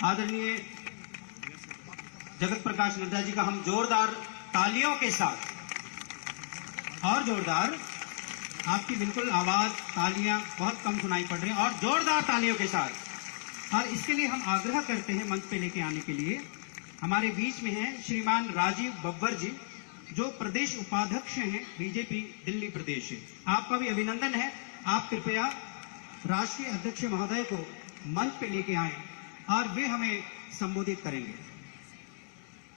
आदरणीय जगत प्रकाश नड्डा जी का हम जोरदार तालियों के साथ और जोरदार, आपकी बिल्कुल आवाज तालियां बहुत कम सुनाई पड़ रही हैं, और जोरदार तालियों के साथ। और इसके लिए हम आग्रह करते हैं मंच पे लेके आने के लिए, हमारे बीच में हैं श्रीमान राजीव बब्बर जी, जो प्रदेश उपाध्यक्ष हैं बीजेपी दिल्ली प्रदेश से। आपका भी अभिनंदन है। आप कृपया राष्ट्रीय अध्यक्ष महोदय को मंच पे लेके आए और वे हमें संबोधित करेंगे।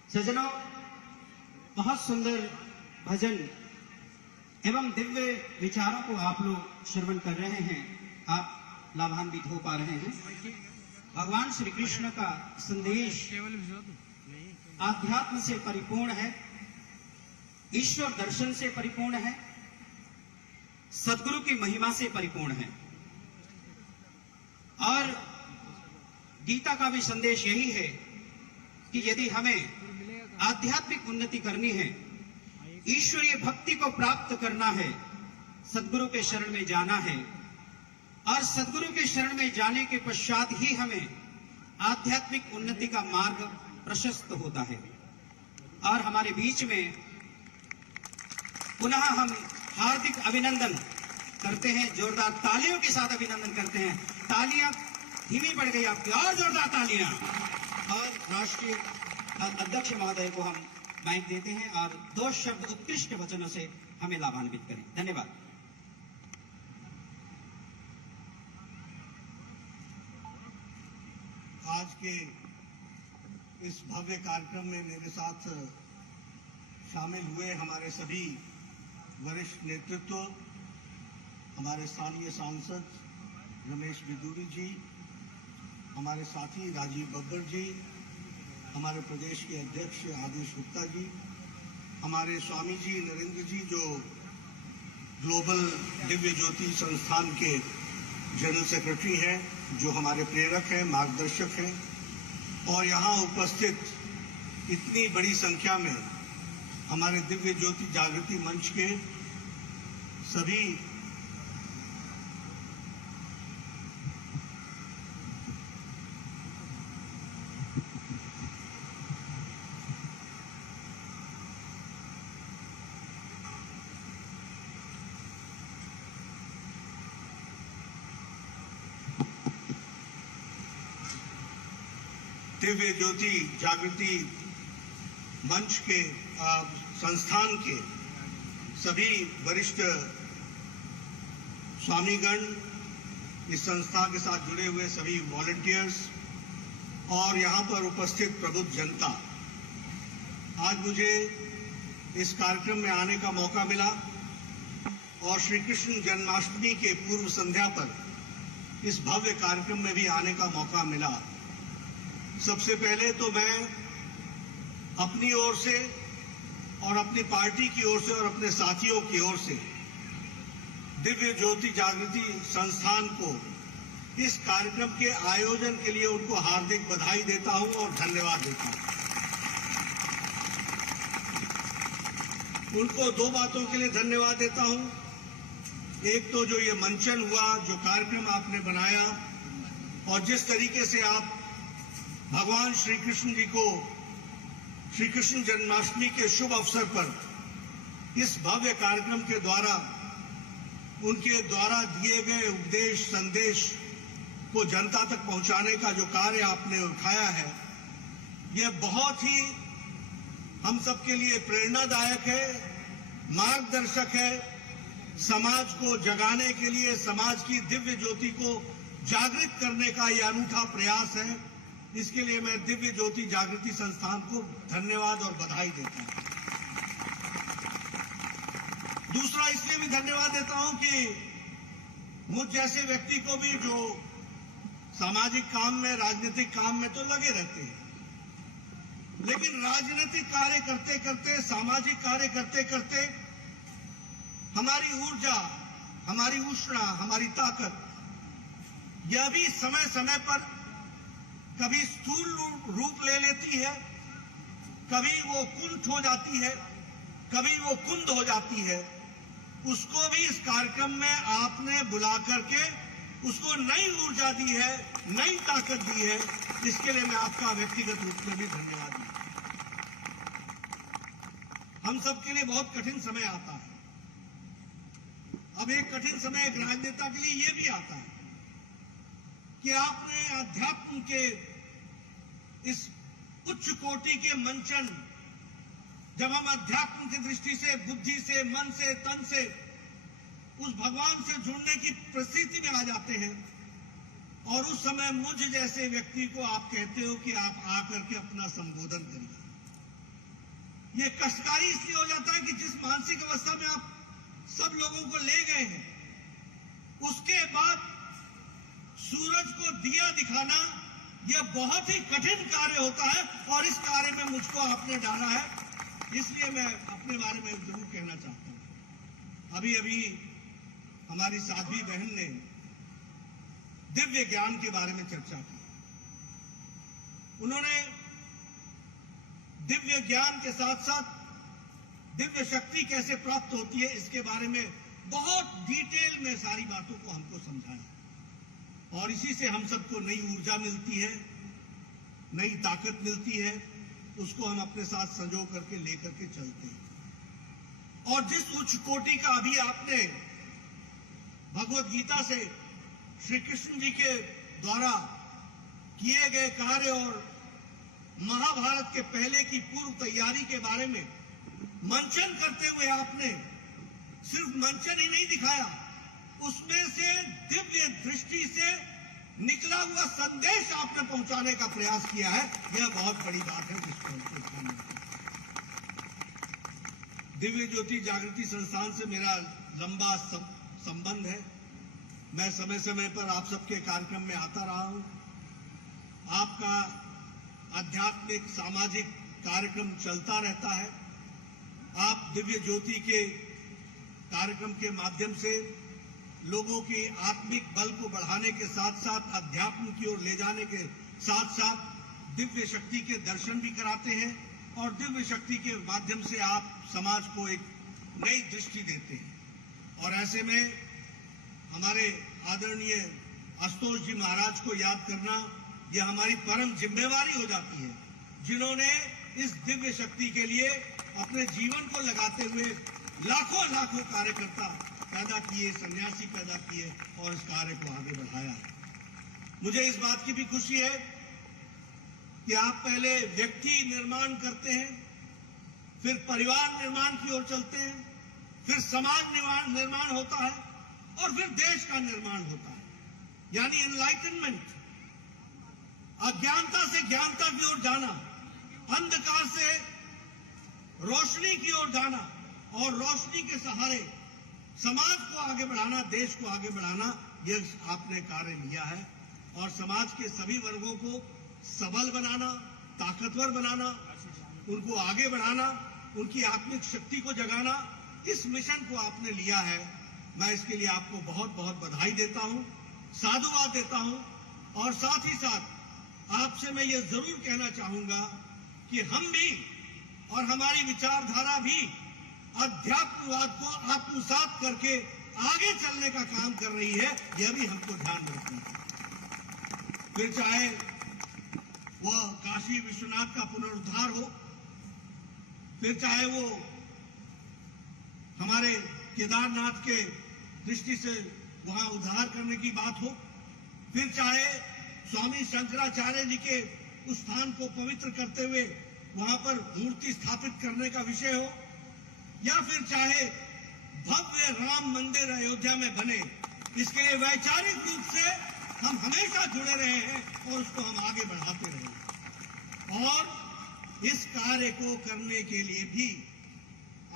सज्जनों, बहुत सुंदर भजन एवं दिव्य विचारों को आप लोग श्रवण कर रहे हैं, आप लाभान्वित हो पा रहे हैं। भगवान श्री कृष्ण का संदेश आध्यात्म से परिपूर्ण है, ईश्वर दर्शन से परिपूर्ण है, सद्गुरु की महिमा से परिपूर्ण है। और गीता का भी संदेश यही है कि यदि हमें आध्यात्मिक उन्नति करनी है, ईश्वरीय भक्ति को प्राप्त करना है, सद्गुरु के शरण में जाना है, और सद्गुरु के शरण में जाने के पश्चात ही हमें आध्यात्मिक उन्नति का मार्ग प्रशस्त होता है। और हमारे बीच में पुनः हम हार्दिक अभिनंदन करते हैं, जोरदार तालियों के साथ अभिनंदन करते हैं। तालियां धीमी पड़ गई आपकी, और जोरदार तालियां। और राष्ट्रीय अध्यक्ष महोदय को हम माइक देते हैं और 2 शब्द उत्कृष्ट वचनों से हमें लाभान्वित करें। धन्यवाद। आज के इस भव्य कार्यक्रम में मेरे साथ शामिल हुए हमारे सभी वरिष्ठ नेतृत्व, हमारे स्थानीय सांसद रमेश बिदूरी जी, हमारे साथी राजीव बब्बर जी, हमारे प्रदेश के अध्यक्ष आदेश गुप्ता जी, हमारे स्वामी जी नरेंद्र जी जो ग्लोबल दिव्य ज्योति संस्थान के जनरल सेक्रेटरी हैं, जो हमारे प्रेरक हैं, मार्गदर्शक हैं, और यहाँ उपस्थित इतनी बड़ी संख्या में हमारे दिव्य ज्योति जागृति मंच के सभी दिव्य ज्योति जागृति मंच के संस्थान के सभी वरिष्ठ स्वामीगण, इस संस्था के साथ जुड़े हुए सभी वॉलंटियर्स और यहाँ पर उपस्थित प्रबुद्ध जनता, आज मुझे इस कार्यक्रम में आने का मौका मिला और श्री कृष्ण जन्माष्टमी के पूर्व संध्या पर इस भव्य कार्यक्रम में भी आने का मौका मिला। सबसे पहले तो मैं अपनी ओर से और अपनी पार्टी की ओर से और अपने साथियों की ओर से दिव्य ज्योति जागृति संस्थान को इस कार्यक्रम के आयोजन के लिए उनको हार्दिक बधाई देता हूं और धन्यवाद देता हूं। उनको 2 बातों के लिए धन्यवाद देता हूं। एक तो जो ये मंचन हुआ, जो कार्यक्रम आपने बनाया, और जिस तरीके से आप भगवान श्री कृष्ण जी को श्री कृष्ण जन्माष्टमी के शुभ अवसर पर इस भव्य कार्यक्रम के द्वारा उनके द्वारा दिए गए उपदेश संदेश को जनता तक पहुंचाने का जो कार्य आपने उठाया है, यह बहुत ही हम सबके लिए प्रेरणादायक है, मार्गदर्शक है। समाज को जगाने के लिए, समाज की दिव्य ज्योति को जागृत करने का यह अनूठा प्रयास है। इसके लिए मैं दिव्य ज्योति जागृति संस्थान को धन्यवाद और बधाई देता हूं। दूसरा इसलिए भी धन्यवाद देता हूं कि मुझ जैसे व्यक्ति को भी जो सामाजिक काम में, राजनीतिक काम में तो लगे रहते हैं, लेकिन राजनीतिक कार्य करते करते, सामाजिक कार्य करते करते हमारी ऊर्जा, हमारी ऊष्मा, हमारी ताकत, यह भी समय समय पर कभी स्थूल रूप ले लेती है, कभी वो कुंठ हो जाती है, कभी वो कुंद हो जाती है। उसको भी इस कार्यक्रम में आपने बुला करके उसको नई ऊर्जा दी है, नई ताकत दी है। इसके लिए मैं आपका व्यक्तिगत रूप में भी धन्यवाद देता हूं। हम सबके लिए बहुत कठिन समय आता है। अब एक कठिन समय एक राजनेता के लिए यह भी आता है कि आपने अध्यात्म के इस उच्च कोटि के मंचन, जब हम अध्यात्म की दृष्टि से, बुद्धि से, मन से, तन से उस भगवान से जुड़ने की परिस्थिति में आ जाते हैं, और उस समय मुझ जैसे व्यक्ति को आप कहते हो कि आप आकर के अपना संबोधन करिए। ये कष्टकारी इसलिए हो जाता है कि जिस मानसिक अवस्था में आप सब लोगों को ले गए हैं, उसके बाद सूरज को दिया दिखाना यह बहुत ही कठिन कार्य होता है, और इस कार्य में मुझको आपने डाला है। इसलिए मैं अपने बारे में जरूर कहना चाहता हूं। अभी अभी हमारी साध्वी बहन ने दिव्य ज्ञान के बारे में चर्चा की। उन्होंने दिव्य ज्ञान के साथ साथ दिव्य शक्ति कैसे प्राप्त होती है, इसके बारे में बहुत डिटेल में सारी बातों को हमको समझाया, और इसी से हम सबको नई ऊर्जा मिलती है, नई ताकत मिलती है। उसको हम अपने साथ संजो करके लेकर के चलते हैं। और जिस उच्च कोटि का अभी आपने भगवत गीता से श्री कृष्ण जी के द्वारा किए गए कार्य और महाभारत के पहले की पूर्व तैयारी के बारे में मंचन करते हुए आपने सिर्फ मंचन ही नहीं दिखाया, उसमें से दिव्य दृष्टि से निकला हुआ संदेश आपने पहुंचाने का प्रयास किया है। यह बहुत बड़ी बात है जिसको दिव्य ज्योति जागृति संस्थान से मेरा लंबा संबंध है। मैं समय समय पर आप सबके कार्यक्रम में आता रहा हूं। आपका आध्यात्मिक सामाजिक कार्यक्रम चलता रहता है। आप दिव्य ज्योति के कार्यक्रम के माध्यम से लोगों की आत्मिक बल को बढ़ाने के साथ साथ अध्यात्म की ओर ले जाने के साथ साथ दिव्य शक्ति के दर्शन भी कराते हैं, और दिव्य शक्ति के माध्यम से आप समाज को एक नई दृष्टि देते हैं। और ऐसे में हमारे आदरणीय आशुतोष जी महाराज को याद करना यह हमारी परम जिम्मेवारी हो जाती है, जिन्होंने इस दिव्य शक्ति के लिए अपने जीवन को लगाते हुए लाखों लाखों कार्यकर्ता पैदा किए, सन्यासी पैदा किए और इस कार्य को आगे बढ़ाया है। मुझे इस बात की भी खुशी है कि आप पहले व्यक्ति निर्माण करते हैं, फिर परिवार निर्माण की ओर चलते हैं, फिर समाज निर्माण होता है, और फिर देश का निर्माण होता है, यानी एनलाइटनमेंट। अज्ञानता से ज्ञानता की ओर जाना, अंधकार से रोशनी की ओर जाना, और रोशनी के सहारे समाज को आगे बढ़ाना, देश को आगे बढ़ाना, यह आपने कार्य लिया है। और समाज के सभी वर्गों को सबल बनाना, ताकतवर बनाना, उनको आगे बढ़ाना, उनकी आत्मिक शक्ति को जगाना, इस मिशन को आपने लिया है। मैं इसके लिए आपको बहुत बहुत बधाई देता हूं, साधुवाद देता हूं। और साथ ही साथ आपसे मैं ये जरूर कहना चाहूंगा कि हम भी और हमारी विचारधारा भी अध्यात्मवाद को आत्मसात करके आगे चलने का काम कर रही है, यह भी हमको ध्यान में रखना है। फिर चाहे वह काशी विश्वनाथ का पुनरुद्धार हो, फिर चाहे वो हमारे केदारनाथ के दृष्टि से वहां उद्धार करने की बात हो, फिर चाहे स्वामी शंकराचार्य जी के उस स्थान को पवित्र करते हुए वहां पर मूर्ति स्थापित करने का विषय हो, या फिर चाहे भव्य राम मंदिर अयोध्या में बने, इसके लिए वैचारिक रूप से हम हमेशा जुड़े रहे हैं और उसको हम आगे बढ़ाते रहे। और इस कार्य को करने के लिए भी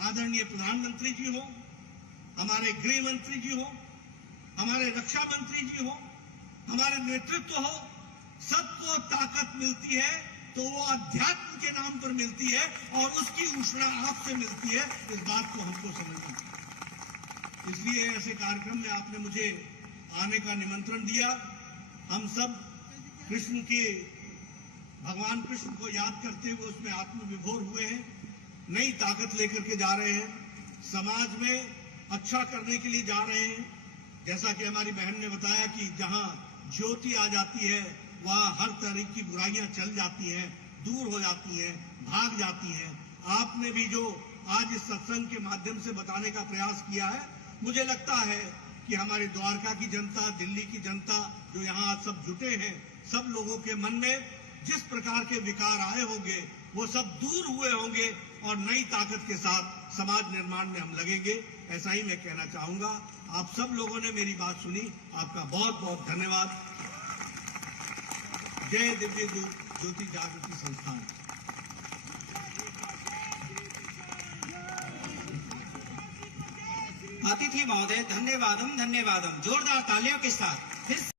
आदरणीय प्रधानमंत्री जी हो, हमारे गृह मंत्री जी हो, हमारे रक्षा मंत्री जी हो, हमारे नेतृत्व हो, सबको ताकत मिलती है तो वो अध्यात्म के नाम पर मिलती है, और उसकी उष्णा आपसे मिलती है। इस बात को हमको समझना चाहिए। इसलिए ऐसे कार्यक्रम में आपने मुझे आने का निमंत्रण दिया। हम सब कृष्ण के, भगवान कृष्ण को याद करते हुए उसमें आत्मविभोर हुए हैं, नई ताकत लेकर के जा रहे हैं, समाज में अच्छा करने के लिए जा रहे हैं, जैसा कि हमारी बहन ने बताया कि जहां ज्योति आ जाती है वहां हर तरह की बुराइयां चल जाती हैं, दूर हो जाती हैं, भाग जाती हैं। आपने भी जो आज इस सत्संग के माध्यम से बताने का प्रयास किया है, मुझे लगता है कि हमारे द्वारका की जनता, दिल्ली की जनता जो यहाँ आज सब जुटे हैं, सब लोगों के मन में जिस प्रकार के विकार आए होंगे वो सब दूर हुए होंगे और नई ताकत के साथ समाज निर्माण में हम लगेंगे। ऐसा ही मैं कहना चाहूंगा। आप सब लोगों ने मेरी बात सुनी, आपका बहुत बहुत धन्यवाद। जय दिव्य ज्योति जागृति संस्थान। अतिथि महोदय धन्यवादम। जोरदार तालियों के साथ फिर